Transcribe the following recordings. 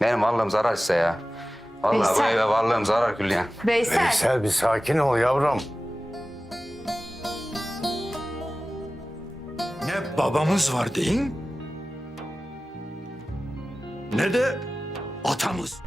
Benim varlığım zarar ise ya. Vallahi bu Veysel. eve varlığım zarar külliyen. Veysel. Veysel bir sakin ol yavrum. Ne babamız var deyin, ne de atamız.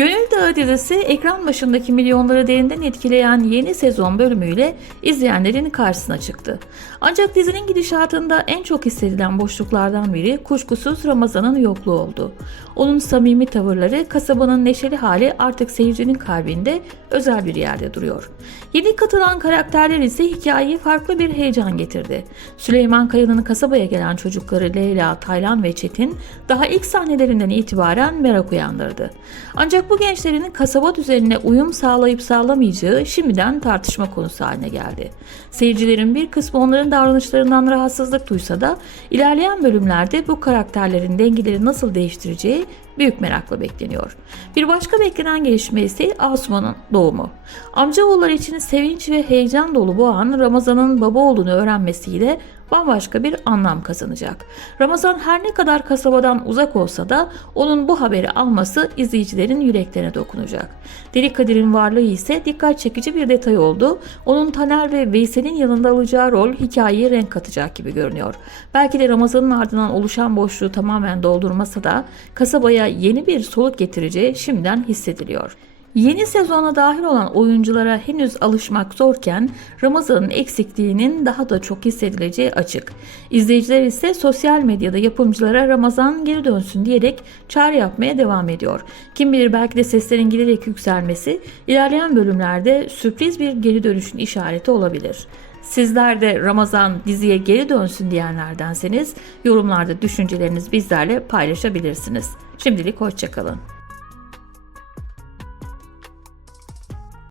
Gönül Dağı dizisi ekran başındaki milyonları derinden etkileyen yeni sezon bölümüyle izleyenlerin karşısına çıktı. Ancak dizinin gidişatında en çok hissedilen boşluklardan biri kuşkusuz Ramazan'ın yokluğu oldu. Onun samimi tavırları, kasabanın neşeli hali artık seyircinin kalbinde özel bir yerde duruyor. Yeni katılan karakterler ise hikayeyi farklı bir heyecan getirdi. Süleyman Kaya'nın kasabaya gelen çocukları Leyla, Taylan ve Çetin daha ilk sahnelerinden itibaren merak uyandırdı. Ancak bu gençlerin kasaba düzenine uyum sağlayıp sağlamayacağı şimdiden tartışma konusu haline geldi. Seyircilerin bir kısmı onların davranışlarından rahatsızlık duysa da ilerleyen bölümlerde bu karakterlerin dengeleri nasıl değiştireceği büyük merakla bekleniyor. Bir başka beklenen gelişme ise Asuman'ın doğumu. Amcaoğulları için sevinç ve heyecan dolu bu an Ramazan'ın baba olduğunu öğrenmesiyle bambaşka bir anlam kazanacak. Ramazan her ne kadar kasabadan uzak olsa da onun bu haberi alması izleyicilerin yüreklerine dokunacak. Deli Kadir'in varlığı ise dikkat çekici bir detay oldu. Onun Taner ve Veysel'in yanında alacağı rol hikayeye renk katacak gibi görünüyor. Belki de Ramazan'ın ardından oluşan boşluğu tamamen doldurmasa da kasabaya yeni bir soluk getireceği şimdiden hissediliyor. Yeni sezona dahil olan oyunculara henüz alışmak zorken Ramazan'ın eksikliğinin daha da çok hissedileceği açık. İzleyiciler ise sosyal medyada yapımcılara Ramazan geri dönsün diyerek çağrı yapmaya devam ediyor. Kim bilir belki de seslerin giderek yükselmesi ilerleyen bölümlerde sürpriz bir geri dönüşün işareti olabilir. Sizler de Ramazan diziye geri dönsün diyenlerdenseniz yorumlarda düşüncelerinizi bizlerle paylaşabilirsiniz. Şimdilik hoşçakalın.